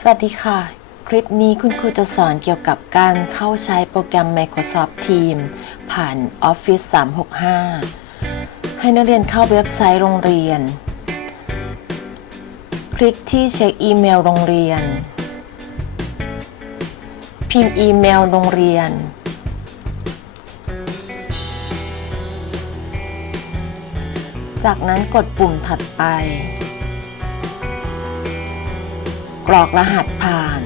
สวัสดีค่ะ คลิปนี้คุณครูจะสอนเกี่ยวกับการเข้าใช้โปรแกรม Microsoft Teams ผ่าน Office 365 ให้นักเรียนเข้าเว็บไซต์โรงเรียน คลิกที่เช็คอีเมลโรงเรียน พิมพ์อีเมลโรงเรียน จากนั้นกดปุ่มถัดไป กรอกรหัสผ่าน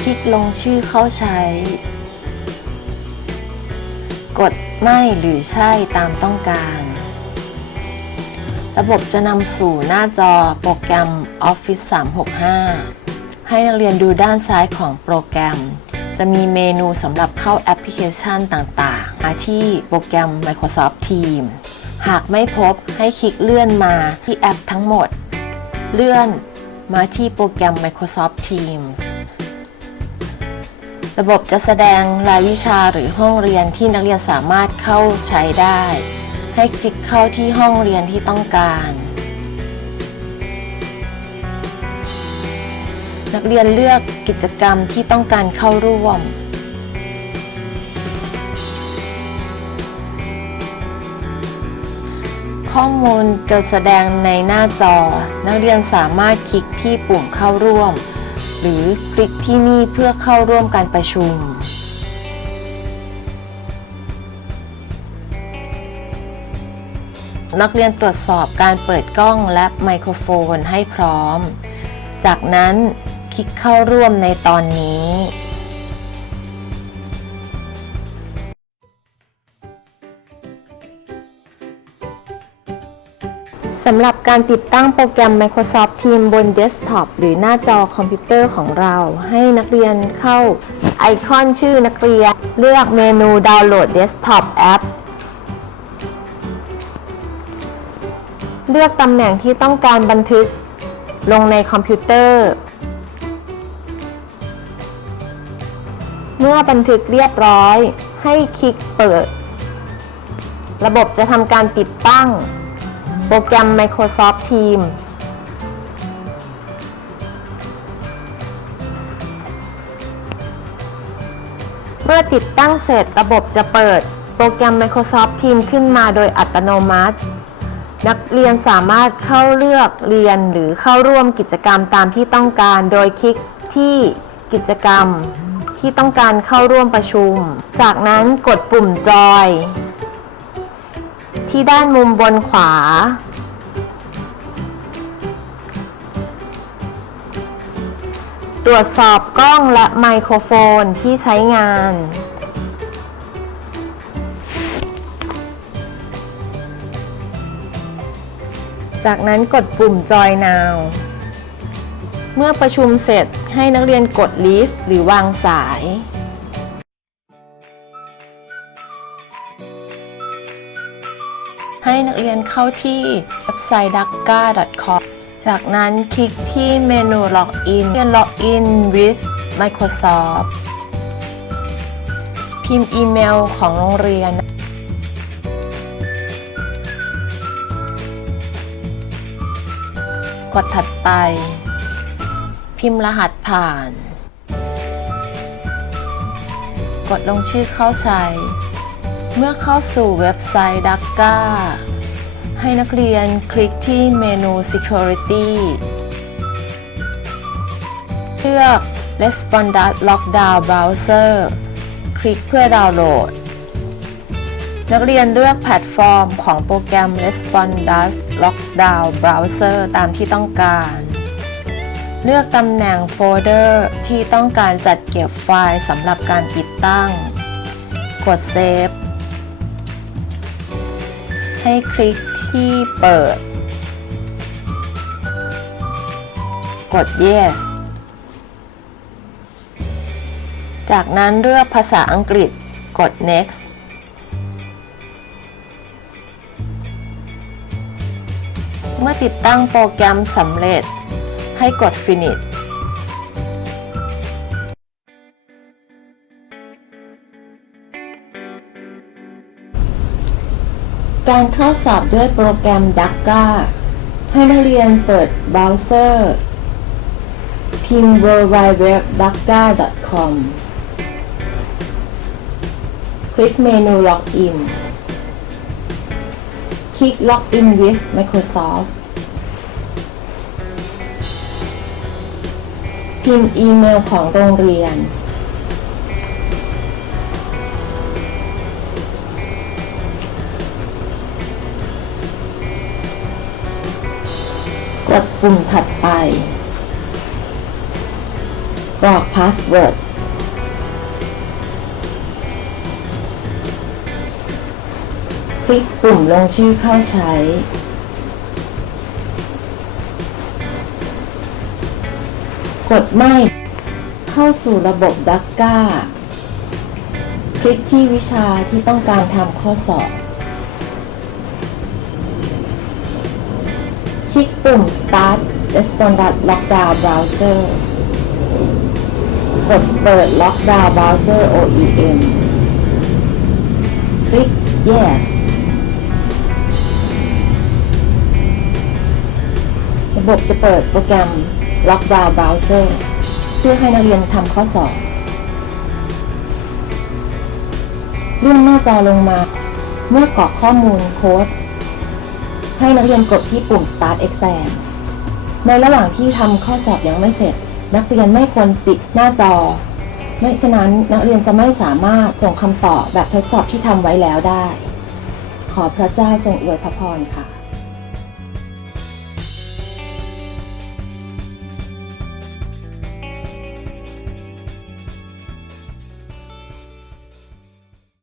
คลิกลงชื่อเข้าใช้ กดไม่หรือใช่ตามต้องการ ระบบจะนำสู่หน้าจอโปรแกรม Office 365 ให้นักเรียนดูด้านซ้ายของโปรแกรม จะมีเมนูสำหรับเข้าแอปพลิเคชันต่างๆ มาที่โปรแกรม Microsoft Teams หากไม่พบให้คลิกเลื่อนมาที่แอปทั้งหมด เลื่อนมาที่โปรแกรม Microsoft Teams ระบบจะแสดงรายวิชาหรือห้องเรียนที่นักเรียนสามารถเข้าใช้ได้ ให้คลิกเข้าที่ห้องเรียนที่ต้องการ นักเรียนเลือกกิจกรรมที่ต้องการเข้าร่วม ข้อมูลจะแสดงในหน้าจอ นักเรียนสามารถคลิกที่ปุ่มเข้าร่วม หรือคลิกที่นี่เพื่อเข้าร่วมการประชุม นักเรียนตรวจสอบการเปิดกล้องและไมโครโฟนให้พร้อม จากนั้นคลิกเข้าร่วมในตอนนี้ สำหรับการติดตั้งโปรแกรม Microsoft Teams บนเดสก์ท็อปหรือหน้าจอคอมพิวเตอร์ของเรา ให้นักเรียนเข้าไอคอนชื่อนักเรียน เลือกเมนูดาวน์โหลดเดสก์ท็อปแอปเลือกตำแหน่งที่ต้องการบันทึกลงในคอมพิวเตอร์ เมื่อบันทึกเรียบร้อย ให้คลิกเปิด ระบบจะทำการติดตั้ง โปรแกรม Microsoft Teams เมื่อติดตั้งเสร็จระบบจะเปิด โปรแกรม Microsoft Teams ขึ้นมาโดยอัตโนมัติ นักเรียนสามารถเข้าเลือกเรียนหรือเข้าร่วมกิจกรรมตามที่ต้องการโดยคลิกที่กิจกรรมที่ต้องการเข้าร่วมประชุม จากนั้นกดปุ่มจอย ที่ด้านมุมบนขวา ตรวจสอบกล้องและไมโครโฟนที่ใช้งาน จากนั้นกดปุ่ม Join Now เมื่อประชุมเสร็จให้นักเรียนกด Leave หรือวางสาย ให้นักเรียนเข้าที่เว็บไซต์ dakka.com จากนั้นคลิกที่เมนู Login เรียน Login with Microsoft พิมพ์อีเมลของโรงเรียน กดถัดไป พิมพ์รหัสผ่าน กดลงชื่อเข้าใช้ เมื่อเข้าสู่เว็บไซต์ Dakka ให้นักเรียนคลิกที่เมนู Security เลือก Respondus Lockdown Browser คลิกเพื่อดาวน์โหลด นักเรียนเลือกแพลตฟอร์มของโปรแกรม Respondus Lockdown Browser ตามที่ต้องการ เลือกตำแหน่งโฟลเดอร์ที่ต้องการจัดเก็บไฟล์สำหรับการติดตั้ง กด Save ให้คลิกที่เปิด กด Yes จากนั้นเลือกภาษาอังกฤษกด Next เมื่อติดตั้งโปรแกรมสำเร็จให้กด Finish การเข้าสอบด้วยโปรแกรม DACA ให้นักเรียนเปิดเบราว์เซอร์ พิมพ์ www.daca.com คลิกเมนู Login คลิก Login with Microsoft พิมพ์อีเมลของโรงเรียน ปุ่มถัดไป กรอกพาสเวิร์ดคลิกปุ่มลงชื่อเข้าใช้ กดไม่ เข้าสู่ระบบดักก้า คลิกที่วิชาที่ต้องการทำข้อสอบ ลิกปุ่ม Start Respondent Lockdown Browser กดเปิด Lockdown Browser OEM คลิก Yes ระบบจะเปิดโปรแกรม Lockdown Browser เพื่อให้นักเรียนทำข้อสอบเลื่อนหน้าจอลงมา เมื่อกรอกข้อมูลโค้ด ให้นักเรียนกดที่ปุ่ม Start Exam ในระหว่างที่ทำข้อสอบยังไม่เสร็จ นักเรียนไม่ควรปิดหน้าจอ ไม่ฉะนั้นนักเรียนจะไม่สามารถส่งคำตอบแบบทดสอบที่ทำไว้แล้วได้ ขอพระเจ้าทรงอวยพระพรค่ะ